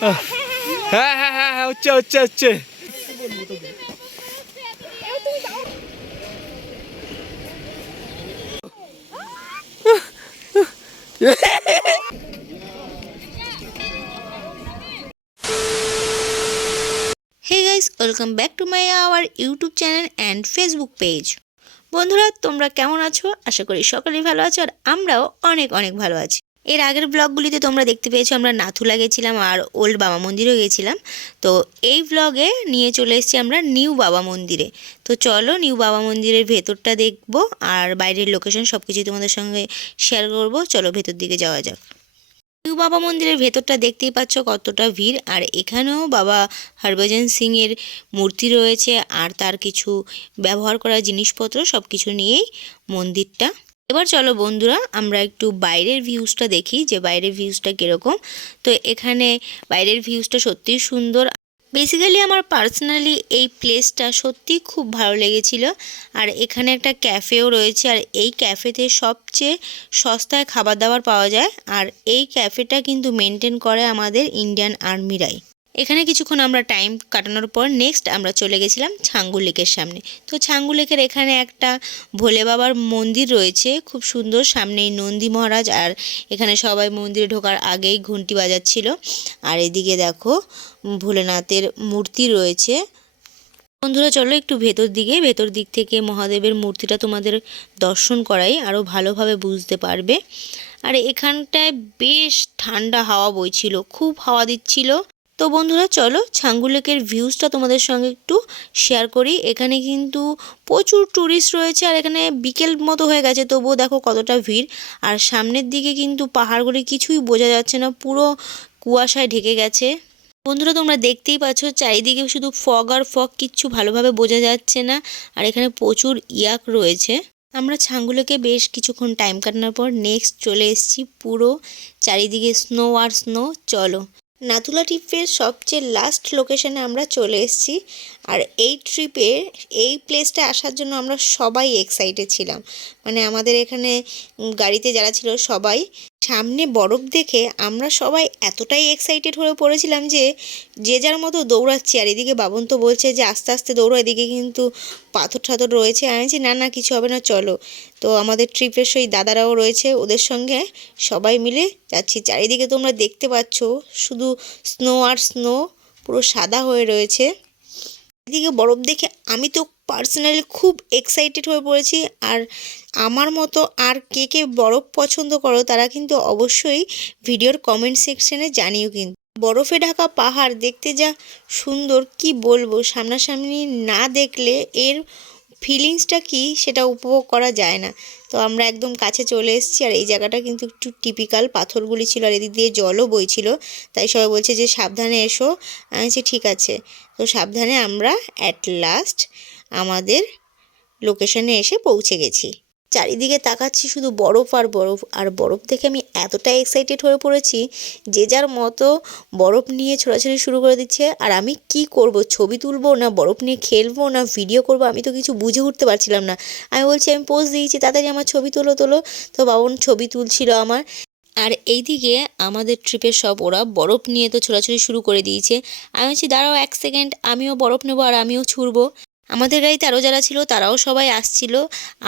হ্যাঁ হ্যাঁ হ্যাঁ হ্যাঁ হচ্ছে হচ্ছে হচ্ছে। Hey guys, welcome back to our YouTube channel and Facebook page. বন্ধুরা তোমরা কেমন আছো? আশা করি সকলেই ভালো আছো আর আমরাও অনেক অনেক ভালো আছি। এর আগের ব্লগগুলিতে তোমরা দেখতে পেয়েছো আমরা নাথুলা গেছিলাম আর ওল্ড বাবা মন্দিরও গেছিলাম। তো এই ব্লগে নিয়ে চলে এসেছি আমরা নিউ বাবা মন্দিরে। তো চলো নিউ বাবা মন্দিরের ভেতরটা দেখবো আর বাইরের লোকেশন সব কিছুই তোমাদের সঙ্গে শেয়ার করবো। চলো ভেতর দিকে যাওয়া যাক। নিউ বাবা মন্দিরের ভেতরটা দেখতেই পাচ্ছ কতটা ভিড়, আর এখানেও বাবা হরভজন সিং এর মূর্তি রয়েছে আর তার কিছু ব্যবহার করা জিনিসপত্র সব কিছু নিয়েই মন্দিরটা। এবার চলো বন্ধুরা আমরা একটু বাইরের ভিউজটা দেখি যে বাইরের ভিউজটা কীরকম। তো এখানে বাইরের ভিউজটা সত্যিই সুন্দর। বেসিক্যালি আমার পার্সোনালি এই প্লেসটা সত্যি খুব ভালো লেগেছিল। আর এখানে একটা ক্যাফেও রয়েছে আর এই ক্যাফেতে সবচেয়ে সস্তায় খাবার দাবার পাওয়া যায়। আর এই ক্যাফেটা কিন্তু মেনটেন করে আমাদের ইন্ডিয়ান আর্মিরাই। এখানে কিছুক্ষণ আমরা টাইম কাটানোর পর নেক্সট আমরা চলে গেছিলাম ছাঙ্গু লেকের সামনে। তো ছাঙ্গু লেকের এখানে একটা ভোলে বাবার মন্দির রয়েছে খুব সুন্দর, সামনেই নন্দী মহারাজ আর এখানে সবাই মন্দিরে ঢোকার আগেই ঘন্টি বাজাচ্ছিল। আর এদিকে দেখো ভোলেনাথের মূর্তি রয়েছে। বন্ধুরা চলো একটু ভেতর দিক থেকে মহাদেবের মূর্তিটা তোমাদের দর্শন করাই, আরও ভালোভাবে বুঝতে পারবে। আর এখানটায় বেশ ঠান্ডা হাওয়া বইছিল, খুব হাওয়া দিচ্ছিল। তো বন্ধুরা চলো ছাঙ্গু লেকের ভিউজটা তোমাদের সঙ্গে একটু শেয়ার করি। এখানে কিন্তু প্রচুর ট্যুরিস্ট রয়েছে আর এখানে বিকেল মতো হয়ে গেছে তবুও দেখো কতটা ভিড়। আর সামনের দিকে কিন্তু পাহাড়গুলি কিছুই বোঝা যাচ্ছে না, পুরো কুয়াশায় ঢেকে গেছে। বন্ধুরা তোমরা দেখতেই পাচ্ছ চারিদিকে শুধু ফগ আর ফগ, কিচ্ছু ভালোভাবে বোঝা যাচ্ছে না। আর এখানে প্রচুর ইয়াক রয়েছে। আমরা ছাঙ্গু লেকে বেশ কিছুক্ষণ টাইম কাটানোর পর নেক্সট চলে এসেছি পুরো চারিদিকে স্নো আর স্নো। চলো নাথুলা ট্রিপের সবচেয়ে লাস্ট লোকেশনে আমরা চলে এসেছি। আর এই ট্রিপে এই প্লেসটা আসার জন্য আমরা সবাই এক্সাইটেড ছিলাম, মানে আমাদের এখানে গাড়িতে যারা ছিল সবাই। সামনে বরফ দেখে আমরা সবাই এতটাই এক্সাইটেড হয়ে পড়েছিলাম যে যে যার মতো দৌড়াচ্ছি। আর এদিকে বাবন তো বলছে যে আস্তে আস্তে দৌড়ো, এদিকে কিন্তু পাথর ঠাথর রয়েছে। আমি বলছি না না কিছু হবে না চলো। তো আমাদের ট্রিপের সেই দাদারাও রয়েছে, ওদের সঙ্গে সবাই মিলে যাচ্ছি। চারিদিকে তোমরা দেখতে পাচ্ছ শুধু স্নো আর স্নো, পুরো সাদা হয়ে রয়েছে। এদিকে বরফ দেখে আমি তো পার্সোনালি খুব এক্সাইটেড হয়ে পড়েছি। আর আমার মতো আর কে কে বরফ পছন্দ করো তারা কিন্তু অবশ্যই ভিডিওর কমেন্ট সেকশনে জানিও। কিন্তু বরফে ঢাকা পাহাড় দেখতে যা সুন্দর কি বলবো, সামনাসামনি না দেখলে এর ফিলিংসটা কি সেটা উপভোগ করা যায় না। তো আমরা একদম কাছে চলে এসেছি আর এই জায়গাটা কিন্তু একটু টিপিক্যাল, পাথরগুলি ছিল আর এদিক দিয়ে জলও বইছিল। তাই সবাই বলছে যে সাবধানে এসো। আমি বলছি ঠিক আছে। তো সাবধানে আমরা অ্যাট লাস্ট আমাদের লোকেশনে এসে পৌঁছে গেছি। চারিদিকে তাকাচ্ছি শুধু বরফ আর বরফ, আর বরফ দেখে আমি এতটা এক্সাইটেড হয়ে পড়েছি যে যার মতো বরফ নিয়ে ছোড়াছুড়ি শুরু করে দিচ্ছে। আর আমি কি করব, ছবি তুলবো না বরফ নিয়ে খেলবো না ভিডিও করব, আমি তো কিছু বুঝে উঠতে পারছিলাম না। আমি বলছি আমি পোজ দিয়েছি তাড়াতাড়ি আমার ছবি তোলো। তো বাবন ছবি তুলছিল আমার। আর এইদিকে আমাদের ট্রিপের সব ওরা বরফ নিয়ে তো ছোড়াছুড়ি শুরু করে দিয়েছে। আমি বলছি দাঁড়াও এক সেকেন্ড, আমিও বরফ নেবো আর আমিও ছুড়বো। আমাদের গাড়িতে আরও যারা ছিল তারাও সবাই আসছিল।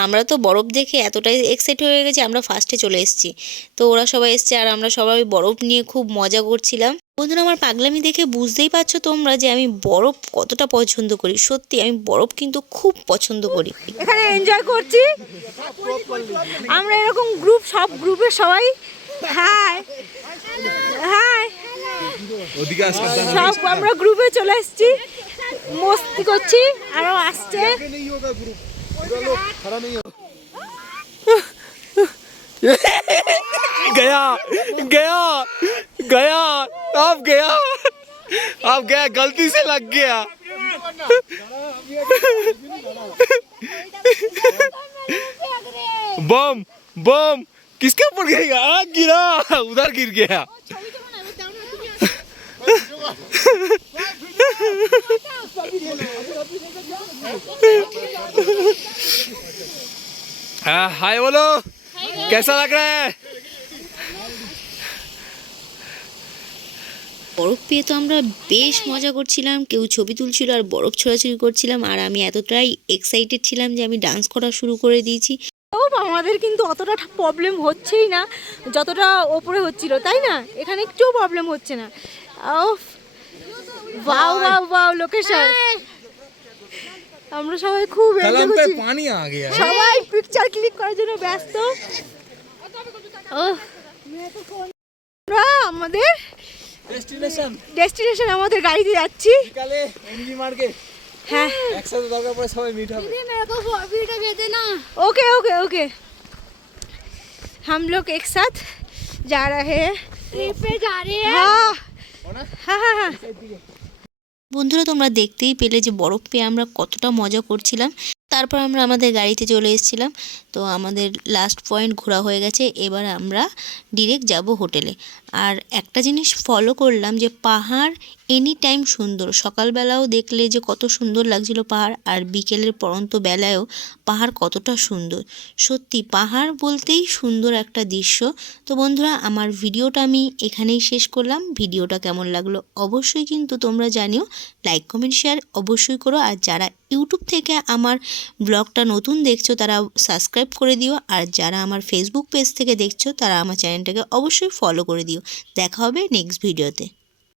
আমরা তো বরফ দেখে এতটাই এক্সাইট হয়ে গেছি আমরা ফার্স্টে চলে এসেছি। তো ওরা সবাই এসছে আর আমরা সবাই বরফ নিয়ে খুব মজা করছিলাম। বন্ধুরা আমার পাগলামি দেখে বুঝতেই পারছো তোমরা যে আমি বরফ কতটা পছন্দ করি। সত্যি আমি বরফ কিন্তু খুব পছন্দ করি। এখানে এনজয় করছি আমরা এরকম গ্রুপ, সব গ্রুপের সবাই হাই হাই সব আমরা গ্রুপে চলে এসেছি, মস্তি করছি আরো আসছে। गया गया गया अब गया अब गया, गलती से लग गया। बम बम किसके ऊपर गिरेगा? गिरा, उधर गिर गया। हाय बोलो, कैसा लग रहा है? বরফ পেয়ে তো আমরা বেশ মজা করছিলাম, কেউ ছবি তুলছিল আর বরফ ছোড়াছুড়ি করছিলাম, আর আমি এতটাই এক্সাইটেড ছিলাম যে আমি ডান্স করা শুরু করে দিয়েছি। আমাদের কিন্তু অতটা প্রবলেম হচ্ছেই না যতটা ওপরে হচ্ছিল, তাই না? এখানে একটুও প্রবলেম হচ্ছে না। Wow wow wow location. আমরা সবাই খুব এনজয় করছি, পানি আ গয়া সবাই পিকচার ক্লিক করার জন্য ব্যস্ত। আমরা আমাদের ডেস্টিনেশন আমাদের গাড়িতে যাচ্ছি। বিকালে এমজি মার্কেট হ্যাঁ একসাথে দরকার পড়ে সবাই মিট হবে। ओके ओके ओके हम लोग एक साथ जा रहे हैं, ट्रिप पे जा रहे हैं। हाँ हाँ हाँ বন্ধুরা তোমরা দেখতেই পেলে যে বরফ পেয়ে আমরা কতটা মজা করছিলাম। তারপর আমরা আমাদের গাড়িতে চলে এসেছিলাম। তো আমাদের লাস্ট পয়েন্ট ঘোরা হয়ে গেছে, এবার আমরা ডিরেক্ট যাব হোটেলে। আর একটা জিনিস ফলো করলাম যে পাহাড় এনি টাইম সুন্দর, সকালবেলাও দেখলে যে কত সুন্দর লাগছিল পাহাড়, আর বিকেলের পরন্ত বেলায়ও পাহাড় কতটা সুন্দর। সত্যি পাহাড় বলতেই সুন্দর একটা দৃশ্য। তো বন্ধুরা আমার ভিডিওটা আমি এখানেই শেষ করলাম। ভিডিওটা কেমন লাগলো অবশ্যই কিন্তু তোমরা জানিও, লাইক কমেন্ট শেয়ার অবশ্যই করো। আর যারা ইউটিউব থেকে আমার ব্লগটা নতুন দেখছো তারা সাবস্ক্রাইব করে দিও, আর যারা আমার ফেসবুক পেজ থেকে দেখছো তারা আমার চ্যানেলটাকে অবশ্যই ফলো করে দিও। দেখা হবে নেক্সট ভিডিওতে।